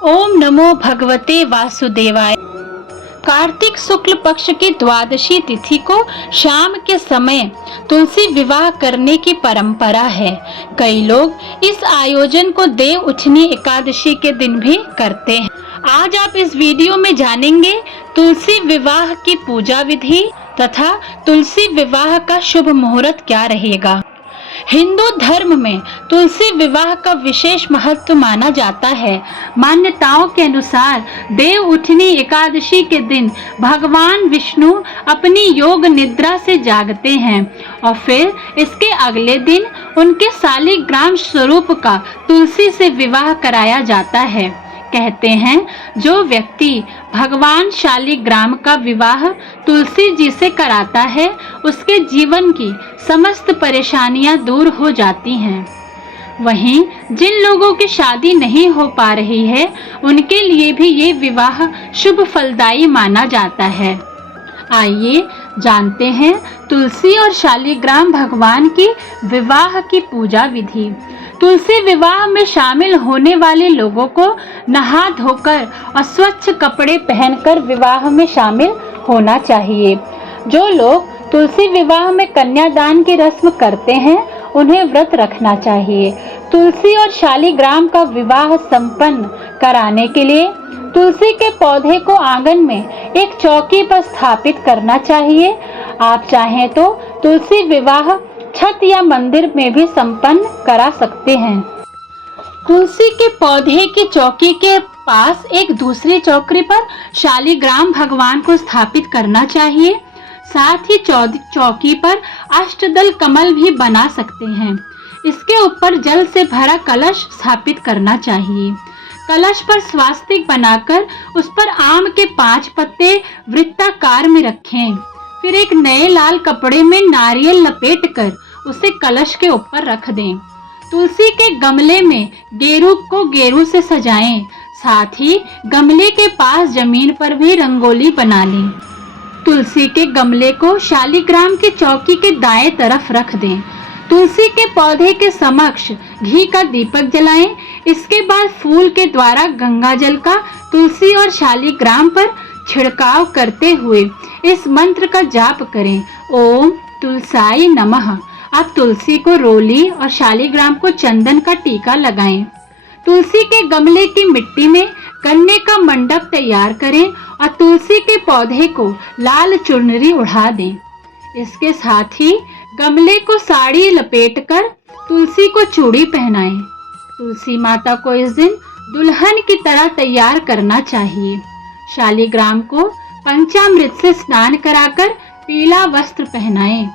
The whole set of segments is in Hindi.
ओम नमो भगवते वासुदेवाय। कार्तिक शुक्ल पक्ष की द्वादशी तिथि को शाम के समय तुलसी विवाह करने की परंपरा है। कई लोग इस आयोजन को देव उठनी एकादशी के दिन भी करते हैं। आज आप इस वीडियो में जानेंगे तुलसी विवाह की पूजा विधि तथा तुलसी विवाह का शुभ मुहूर्त क्या रहेगा। हिंदू धर्म में तुलसी विवाह का विशेष महत्व माना जाता है। मान्यताओं के अनुसार देव उठनी एकादशी के दिन भगवान विष्णु अपनी योग निद्रा से जागते हैं और फिर इसके अगले दिन उनके शालिग्राम स्वरूप का तुलसी से विवाह कराया जाता है। कहते हैं जो व्यक्ति भगवान शालिग्राम का विवाह तुलसी जी से कराता है उसके जीवन की समस्त परेशानियां दूर हो जाती हैं। वहीं जिन लोगों की शादी नहीं हो पा रही है उनके लिए भी ये विवाह शुभ फलदायी माना जाता है। आइए जानते हैं तुलसी और शालिग्राम भगवान की विवाह की पूजा विधि। तुलसी विवाह में शामिल होने वाले लोगों को नहा धोकर और स्वच्छ कपड़े पहनकर विवाह में शामिल होना चाहिए। जो लोग तुलसी विवाह में कन्यादान की रस्म करते हैं उन्हें व्रत रखना चाहिए। तुलसी और शालिग्राम का विवाह संपन्न कराने के लिए तुलसी के पौधे को आंगन में एक चौकी पर स्थापित करना चाहिए। आप चाहें तो तुलसी विवाह छत या मंदिर में भी संपन्न करा सकते हैं। तुलसी के पौधे की चौकी के पास एक दूसरी चौकी पर शालिग्राम भगवान को स्थापित करना चाहिए। साथ ही चौकी पर अष्टदल कमल भी बना सकते हैं। इसके ऊपर जल से भरा कलश स्थापित करना चाहिए। कलश पर स्वास्तिक बनाकर उस पर आम के 5 पत्ते वृत्ताकार में रखें। फिर एक नए लाल कपड़े में नारियल लपेटकर उसे कलश के ऊपर रख दें। तुलसी के गमले में गेरू से सजाएं। साथ ही गमले के पास जमीन पर भी रंगोली बना लें। तुलसी के गमले को शालिग्राम की चौकी के दाएं तरफ रख दें। तुलसी के पौधे के समक्ष घी का दीपक जलाएं। इसके बाद फूल के द्वारा गंगा जल का तुलसी और शालिग्राम पर छिड़काव करते हुए इस मंत्र का जाप करें, ओम तुलसाय नमः। आप तुलसी को रोली और शालिग्राम को चंदन का टीका लगाएं। तुलसी के गमले की मिट्टी में कन्या का मंडप तैयार करें और तुलसी के पौधे को लाल चुनरी उड़ा दें। इसके साथ ही गमले को साड़ी लपेटकर तुलसी को चूड़ी पहनाएं। तुलसी माता को इस दिन दुल्हन की तरह तैयार करना चाहिए। शालिग्राम को पंचामृत से स्नान कराकर पीला वस्त्र पहनाएं।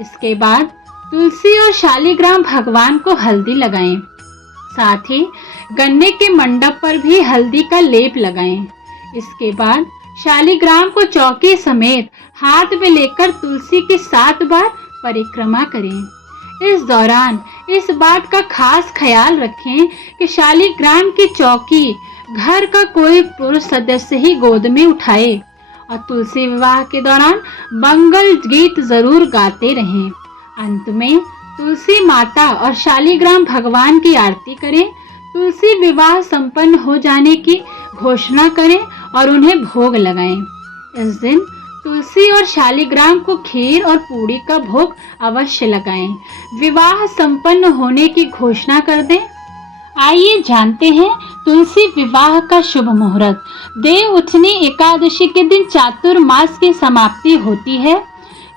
इसके बाद तुलसी और शालिग्राम भगवान को हल्दी लगाएं। साथ ही गन्ने के मंडप पर भी हल्दी का लेप लगाएं। इसके बाद शालिग्राम को चौकी समेत हाथ में लेकर तुलसी की 7 बार परिक्रमा करें। इस दौरान इस बात का खास ख्याल रखें कि शालिग्राम की चौकी घर का कोई पुरुष सदस्य ही गोद में उठाए और तुलसी विवाह के दौरान मंगल गीत जरूर गाते रहें। अंत में तुलसी माता और शालिग्राम भगवान की आरती करें। तुलसी विवाह संपन्न हो जाने की घोषणा करें और उन्हें भोग लगाएं। इस दिन तुलसी और शालिग्राम को खीर और पूड़ी का भोग अवश्य लगाएं। विवाह संपन्न होने की घोषणा कर दें। आइए जानते हैं तुलसी विवाह का शुभ मुहूर्त। देव उठनी एकादशी के दिन चातुर्मास की समाप्ति होती है।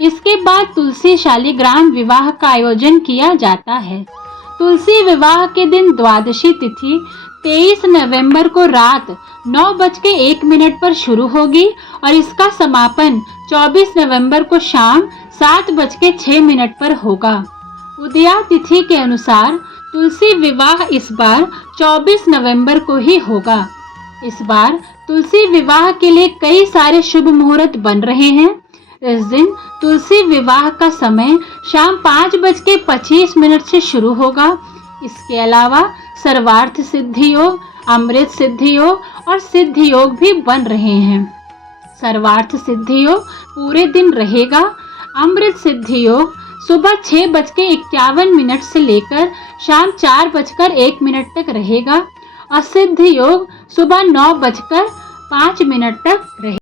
इसके बाद तुलसी शालिग्राम विवाह का आयोजन किया जाता है। तुलसी विवाह के दिन द्वादशी तिथि 23 नवंबर को रात 9:01 पर शुरू होगी और इसका समापन 24 नवंबर को शाम 7:06 पर होगा। उदया तिथि के अनुसार तुलसी विवाह इस बार 24 नवंबर को ही होगा। इस बार तुलसी विवाह के लिए कई सारे शुभ मुहूर्त बन रहे हैं। इस दिन तुलसी विवाह का समय शाम 5:25 से शुरू होगा। इसके अलावा सर्वार्थ सिद्धि योग, अमृत सिद्धि योग और सिद्धि योग भी बन रहे हैं। सर्वार्थ सिद्धि योग पूरे दिन रहेगा। अमृत सिद्धि योग सुबह 6:51 से लेकर शाम 4:01 तक रहेगा और सिद्धि योग सुबह 9:05 तक रहे।